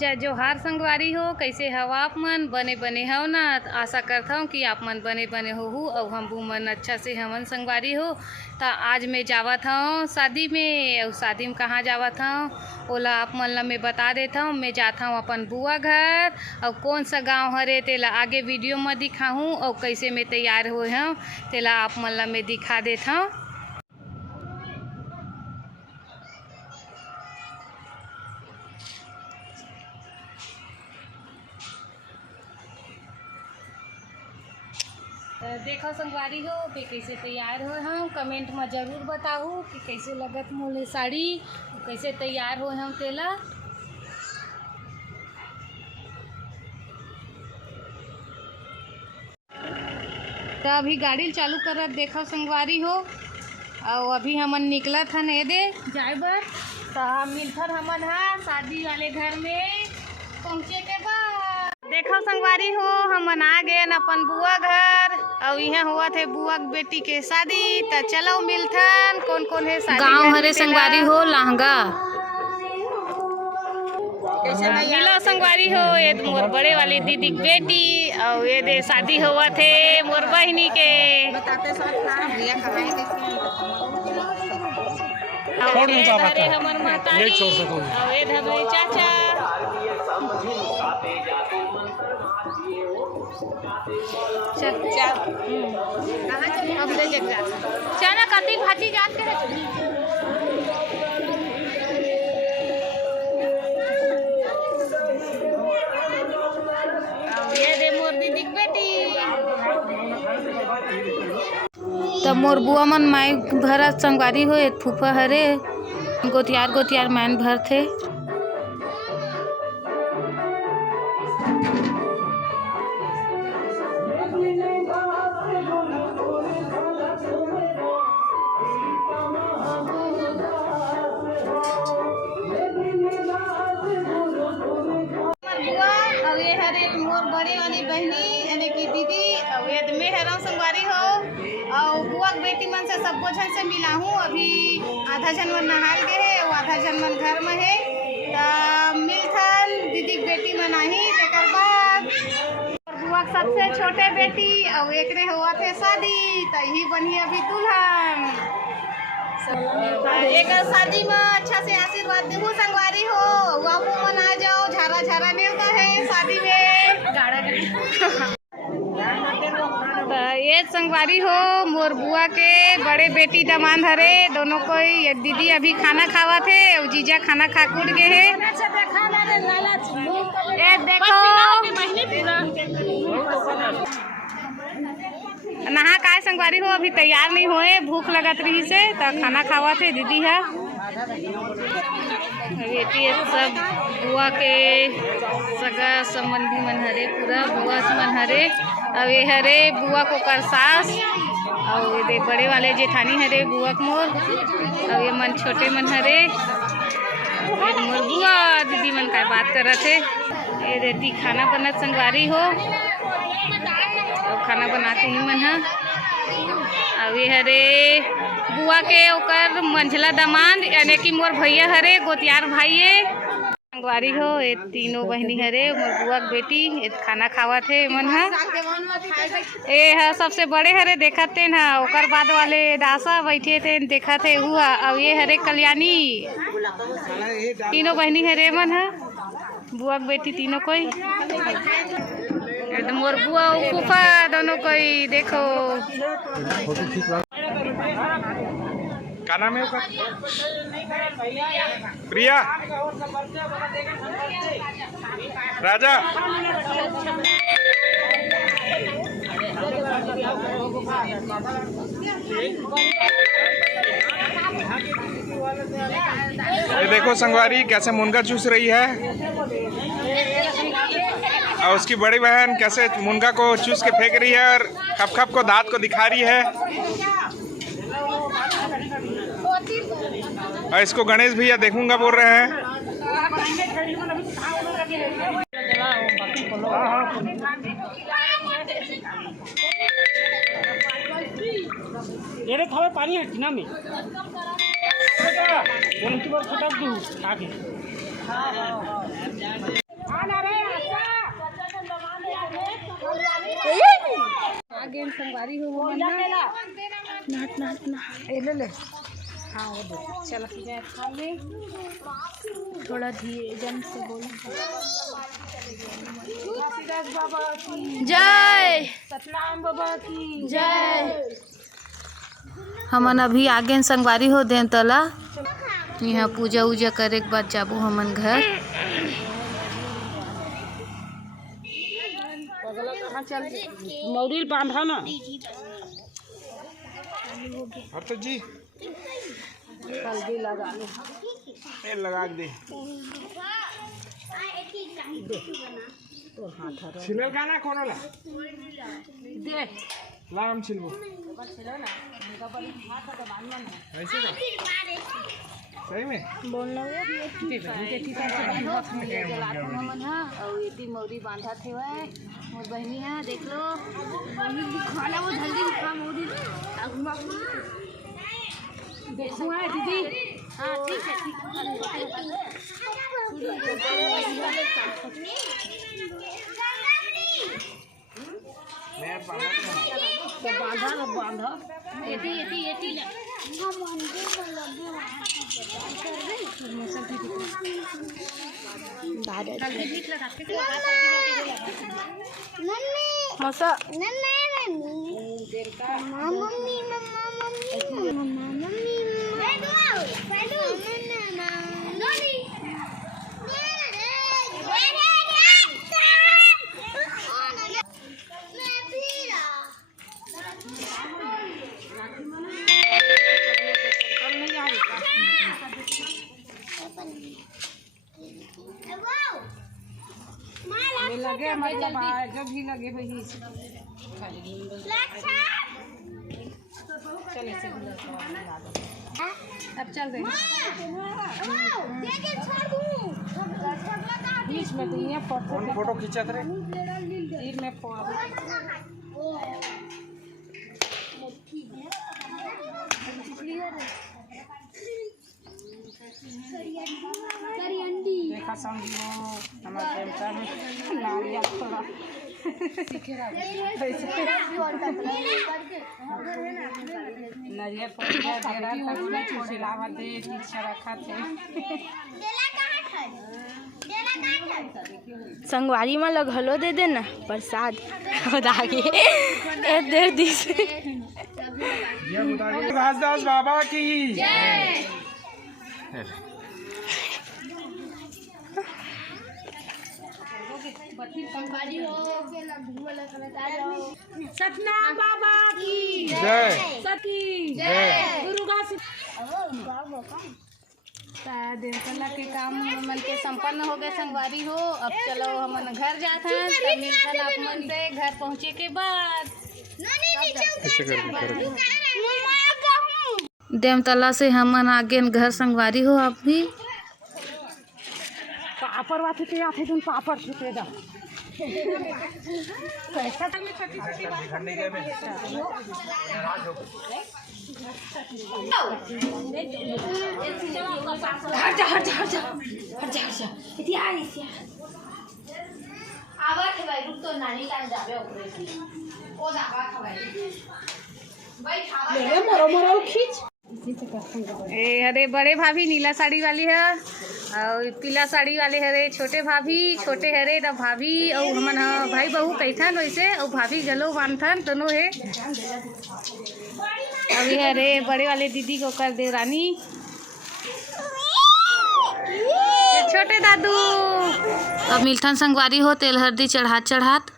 जय जोहार संगवारी हो। कैसे हव आप मन? बने बने हव ना? आशा करता हूँ कि आप मन बने बने हो और हम मन अच्छा से हमन संगवारी हो। तो आज मैं जावत हूँ शादी में, और शादी में कहाँ जावत हूँ ओला आप मन ला मैं बता देता हूँ। मैं जाता हूँ अपन बुआ घर, और कौन सा गांव हरे तेला आगे वीडियो में दिखाऊँ, और कैसे मैं तैयार हुए हूँ तेला आप मन ला मैं दिखा देता हूँ। देखो संगवारी हो कि कैसे तैयार हो हम, कमेंट में ज़रूर बताओ कि कैसे लगत मोले साड़ी, कैसे तैयार हो हम तेला। तो अभी गाड़ी चालू करत देखो संगवारी हो, और अभी हमन निकलत हन एदे जाए बर। तो मिलथन हमन हा शादी वाले घर में पहुँचे के बाद। देखो संगवारी हो हमन आ गए अपन बुआ घर, और यहाँ हुआ थे बुआ के बेटी के शादी। तो चलो मिलथन कौन कौन है शादी गाँव हरे संगवारी हो लहंगा मिलो संगवारी हो। ये मोर बड़े वाली दीदी की बेटी, और ये दे शादी हुआ थे मोर बहनी के। धरे हमर महतारी, और ये धरे चाचा। चना कति भाजी जाते हैं। ये दे मोर दीदी की बेटी। तब मोर बुआ मन माई भर संगवारी हो, फूफा हरे गोतियार गोतियार मैन भर थे। मोर बड़ी वाली बहनी यानी कि दीदी, और ये मैं हरा संगवारी हो। और बुआ की बेटी मन से सबको झन से मिला हूँ। अभी आधा जन मन नहाल गए है, और आधा जन मन घर में है। तो मिलथन दीदी की बेटी मन आही तेकर बाद। बुआ के सबसे छोटे बेटी, और एक रे हुआ थे शादी, तो यही बनी अभी दुल्हन। एक शादी में अच्छा से आशीर्वाद देहूँ संगवारी हो। आपको मन आ जाओ, झारा झारा नहीं होता है शादी में। तो ये संगवारी हो मोर बुआ के बड़े बेटी दमाद हरे दोनों कोई। ये दीदी अभी खाना खावा थे, और जीजा खाना खा कूट गए है। ये देखो नहा काय संगवारी हो अभी तैयार नहीं हुए, भूख लगत रही से तो खाना खावा थे दीदी है। बेटी सब बुआ के सगा संबंधी मन हरे, पूरा बुआ मन हरे। और ये हरे बुआ को कर सास, और ये बड़े वाले जेठानी हरे बुआ के मोर, और ये मन छोटे मन हरे मोर बुआ दीदी मन का बात कर रहे थे। ये रेती खाना बनत संगवारी हो, और खाना बना के ही मन है। और ये हरे बुआ के ओकर मंझला दमाद यानी कि मोर भैया हरे गोतियार भाई है संगवारी हो। ये तीनों बहनी हरे मोर बुआ के बेटी, ये खाना खावा थे मन है। ये है सबसे बड़े हरे देखा थे ना, ओकर बाद वाले दासा बैठे थे देखा थे हुआ। और ये हरे कल्याणी, तीनों बहनी हरे मन है बुआ के बेटी तीनों कोई। मोर बुआ और फूफा दोनों कोई देखो। क्या नाम है उसका? प्रिया राजा। ये देखो संगवारी कैसे मुनगा चूस रही है, और उसकी बड़ी बहन कैसे मुनगा को चूस के फेंक रही है, और खप खप को दांत को दिखा रही है। और इसको गणेश भैया देखूंगा बोल रहे हैं। पानी है टीना में फटक दू आगे संगवारी हो वो नाट नाट ना ले ले। हाँ वो दे चलो मैं खा ले थोड़ा धीरे जम से बोल। बाबा की जय, सतनाम बाबा की जय। हमन अभी आगे संगवारी हो देन तला यहाँ पूजा उजा करे के बाद जाबू हमन घर। मौरी बांधा ना तो जी हल्दी लगा लो ये लगा दे छिलल गाना कोनो ला दे लाम छिलबो ऐसे का सही में बोलना है और ये मौरी बांधा थे मोर बहनी है देख लो खाना वो जल्दी खा मौरी देखो है दीदी। हाँ ठीक है ठीक मैं बांधा बांधा बांधा एटी एटी एटी ले मसा लगे मतलब जब भी लगे वही चले से अब चल रहे बीच में तो ये फोटो खींचा थे में देखा समझी हो हमारे नारियल थोड़ा नारियल रखा थे संगवारी में लोग हलो दे देना प्रसाद आगे देर दी राजदास बाबा की सतनाम बाबा की जय सती जय दुर्गा देवकला के काम हमन के संपन्न हो गए संगवारी हो। अब चलो हमन घर जात हैं तब मिलथन आप मन से घर पहुँचे के बाद। देवतला से हमन आगे घर संगवारी हो। आप भी पापड़ वाथे ते आथे तुम पापड़ छुटे दा अरे बड़े भाभी नीला साड़ी वाली है और पीला साड़ी वाले हरे छोटे भाभी छोटे हरे न भाभी और हमन भाई बहू कैथन वैसे और भाभी गलो बांधन दोनों है। अभी हरे बड़े वाले दीदी को कर दे रानी छोटे दादू। अब मिलथन संगवारी हो तेल हल्दी चढ़ात